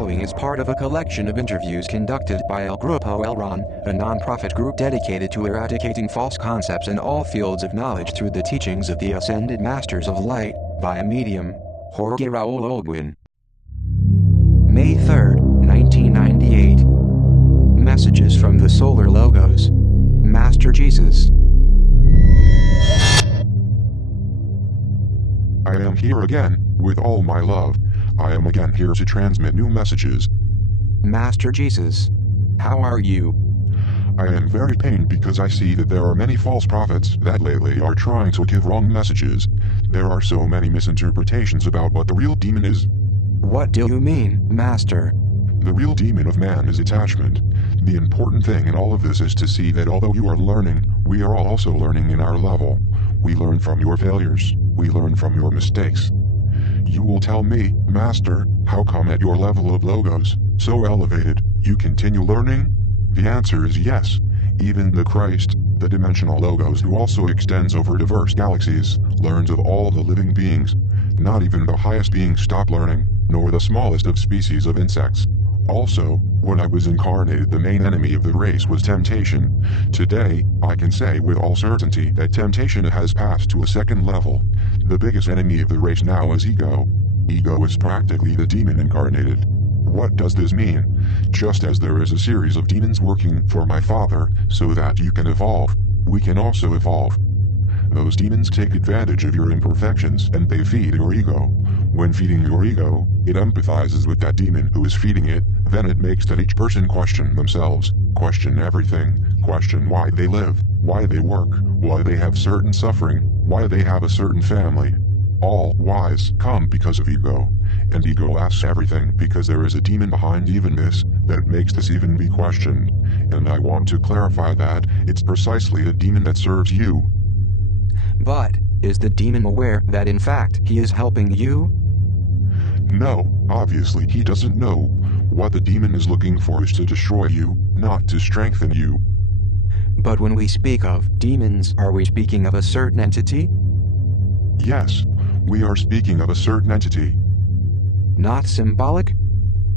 following is part of a collection of interviews conducted by El Grupo Elron, a non-profit group dedicated to eradicating false concepts in all fields of knowledge through the teachings of the ascended masters of light, via medium, Jorge Raul Olguin. May 3, 1998. Messages from the Solar Logos. Master Jesus. I am here again, with all my love. I am again here to transmit new messages. Master Jesus. How are you? I am very pained because I see that there are many false prophets that lately are trying to give wrong messages. There are so many misinterpretations about what the real demon is. What do you mean, Master? The real demon of man is attachment. The important thing in all of this is to see that although you are learning, we are all also learning in our level. We learn from your failures. We learn from your mistakes. You will tell me, Master, how come at your level of logos, so elevated, you continue learning? The answer is yes. Even the Christ, the dimensional logos who also extends over diverse galaxies, learns of all the living beings. Not even the highest beings stop learning, nor the smallest of species of insects. Also, when I was incarnated, the main enemy of the race was temptation. Today, I can say with all certainty that temptation has passed to a second level. The biggest enemy of the race now is ego. Ego is practically the demon incarnated. What does this mean? Just as there is a series of demons working for my father, so that you can evolve, we can also evolve. Those demons take advantage of your imperfections and they feed your ego. When feeding your ego, it empathizes with that demon who is feeding it, then it makes that each person question themselves, question everything, question why they live, why they work, why they have certain suffering, why they have a certain family. All whys come because of ego. And ego asks everything because there is a demon behind even this, that makes this even be questioned. And I want to clarify that it's precisely a demon that serves you. But, is the demon aware that in fact he is helping you? No, obviously he doesn't know. What the demon is looking for is to destroy you, not to strengthen you. But when we speak of demons, are we speaking of a certain entity? Yes, we are speaking of a certain entity. Not symbolic?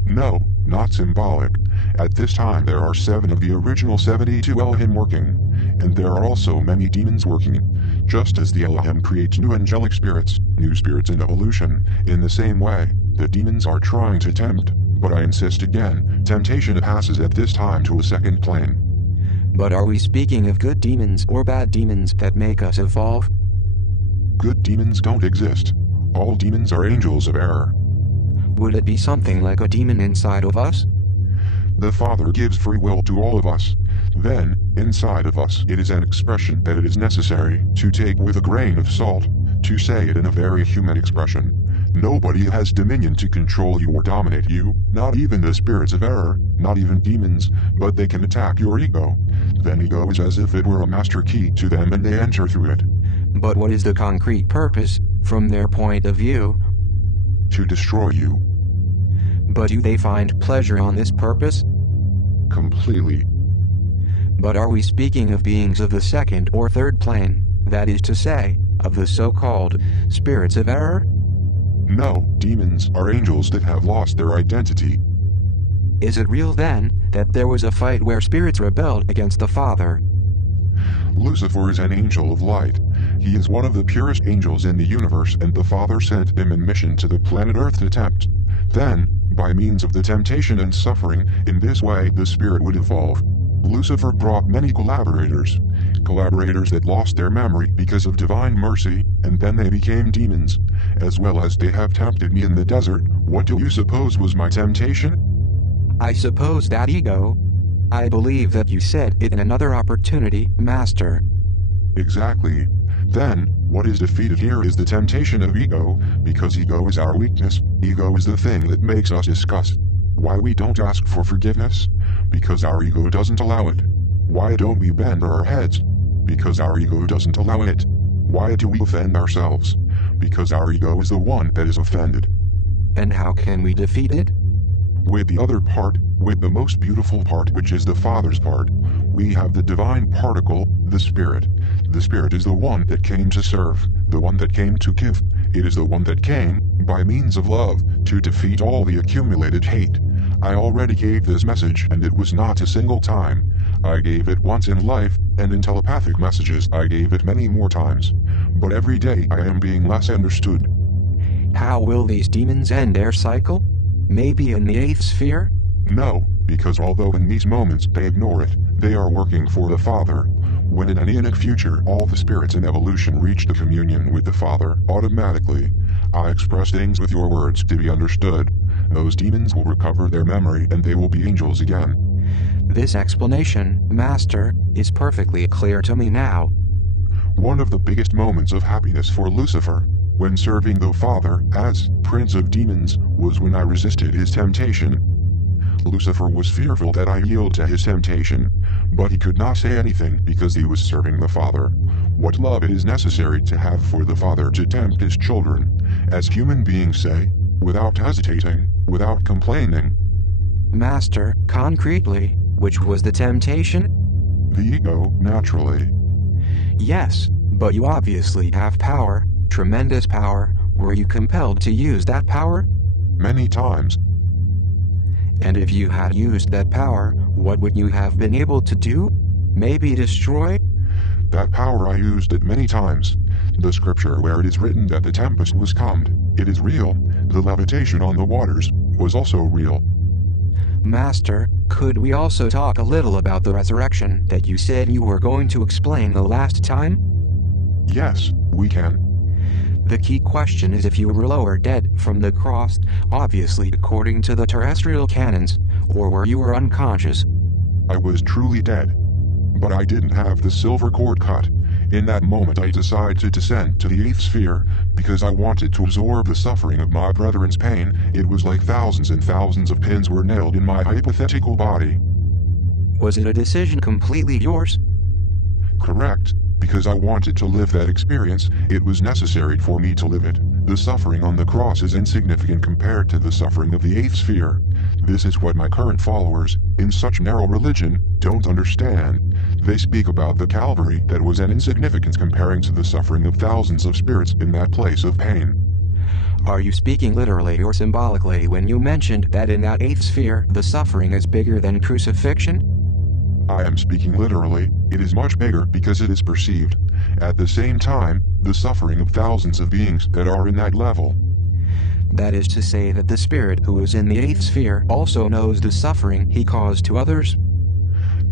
No, not symbolic. At this time there are 7 of the original 72 Elohim working, and there are also many demons working. Just as the Elohim creates new angelic spirits, new spirits in evolution, in the same way, the demons are trying to tempt, but I insist again, temptation passes at this time to a second plane. But are we speaking of good demons or bad demons that make us evolve? Good demons don't exist. All demons are angels of error. Would it be something like a demon inside of us? The Father gives free will to all of us. Then, inside of us, it is an expression that it is necessary to take with a grain of salt, to say it in a very human expression. Nobody has dominion to control you or dominate you, not even the spirits of error, not even demons, but they can attack your ego. Then ego is as if it were a master key to them and they enter through it. But what is the concrete purpose, from their point of view? To destroy you. But do they find pleasure on this purpose? Completely. But are we speaking of beings of the second or third plane, that is to say, of the so-called spirits of error? No, demons are angels that have lost their identity. Is it real then, that there was a fight where spirits rebelled against the Father? Lucifer is an angel of light. He is one of the purest angels in the universe and the Father sent him in mission to the planet Earth to tempt. Then, by means of the temptation and suffering, in this way the spirit would evolve. Lucifer brought many collaborators that lost their memory because of divine mercy, and then they became demons. As well as they have tempted me in the desert. What do you suppose was my temptation? I suppose that ego. I believe that you said it in another opportunity, Master. Exactly. Then, what is defeated here is the temptation of ego, because ego is our weakness. Ego is the thing that makes us disgust. Why we don't ask for forgiveness? Because our ego doesn't allow it. Why don't we bend our heads? Because our ego doesn't allow it. Why do we offend ourselves? Because our ego is the one that is offended. And how can we defeat it? With the other part, with the most beautiful part, which is the Father's part. We have the divine particle, the Spirit. The Spirit is the one that came to serve, the one that came to give. It is the one that came, by means of love, to defeat all the accumulated hate. I already gave this message, and it was not a single time. I gave it once in life, and in telepathic messages I gave it many more times. But every day I am being less understood. How will these demons end their cycle? Maybe in the 8th sphere? No, because although in these moments they ignore it, they are working for the Father. When in an eonic future all the spirits in evolution reach the communion with the Father, automatically, I express things with your words to be understood. Those demons will recover their memory and they will be angels again. This explanation, Master, is perfectly clear to me now. One of the biggest moments of happiness for Lucifer, when serving the Father as Prince of Demons, was when I resisted his temptation. Lucifer was fearful that I yield to his temptation, but he could not say anything because he was serving the Father. What love it is necessary to have for the Father to tempt his children, as human beings say, without hesitating, without complaining. Master, concretely, which was the temptation? The ego, naturally. Yes, but you obviously have power, tremendous power. Were you compelled to use that power? Many times. And if you had used that power, what would you have been able to do? Maybe destroy? That power I used it many times. The scripture where it is written that the tempest was calmed, it is real. The levitation on the waters was also real. Master, could we also talk a little about the resurrection that you said you were going to explain the last time? Yes, we can. The key question is if you were lower dead from the cross, obviously according to the terrestrial canons, or were you were unconscious. I was truly dead. But I didn't have the silver cord cut. In that moment I decided to descend to the 8th sphere, because I wanted to absorb the suffering of my brethren's pain. It was like thousands and thousands of pins were nailed in my hypothetical body. Was it a decision completely yours? Correct. Because I wanted to live that experience, it was necessary for me to live it. The suffering on the cross is insignificant compared to the suffering of the 8th sphere. This is what my current followers, in such narrow religion, don't understand. They speak about the Calvary that was an insignificance comparing to the suffering of thousands of spirits in that place of pain. Are you speaking literally or symbolically when you mentioned that in that 8th sphere the suffering is bigger than crucifixion? I am speaking literally. It is much bigger because it is perceived. At the same time, the suffering of thousands of beings that are in that level. That is to say that the spirit who is in the 8th sphere also knows the suffering he caused to others?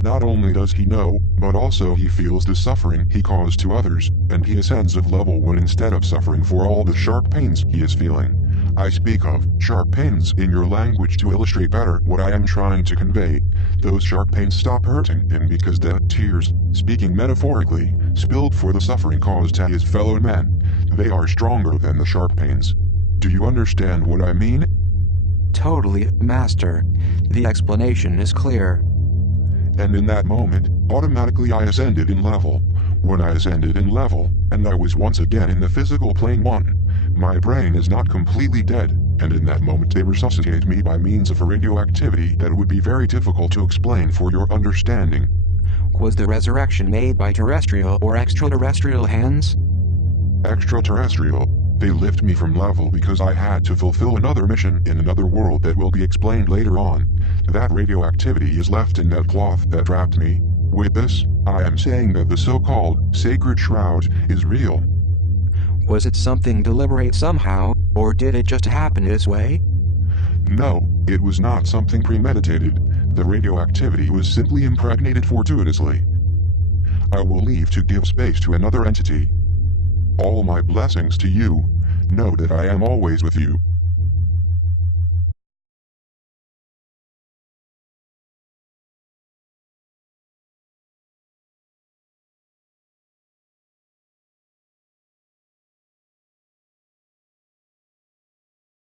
Not only does he know, but also he feels the suffering he caused to others, and he ascends of level 1 instead of suffering for all the sharp pains he is feeling. I speak of sharp pains in your language to illustrate better what I am trying to convey. Those sharp pains stop hurting him because the tears, speaking metaphorically, spilled for the suffering caused to his fellow men. They are stronger than the sharp pains. Do you understand what I mean? Totally, Master. The explanation is clear. And in that moment, automatically I ascended in level. When I ascended in level, and I was once again in the physical plane 1, my brain is not completely dead, and in that moment they resuscitate me by means of a radioactivity that would be very difficult to explain for your understanding. Was the resurrection made by terrestrial or extraterrestrial hands? Extraterrestrial. They lift me from level because I had to fulfill another mission in another world that will be explained later on. That radioactivity is left in that cloth that wrapped me. With this, I am saying that the so-called sacred shroud is real. Was it something deliberate somehow, or did it just happen this way? No, it was not something premeditated. The radioactivity was simply impregnated fortuitously. I will leave to give space to another entity. All my blessings to you. Know that I am always with you.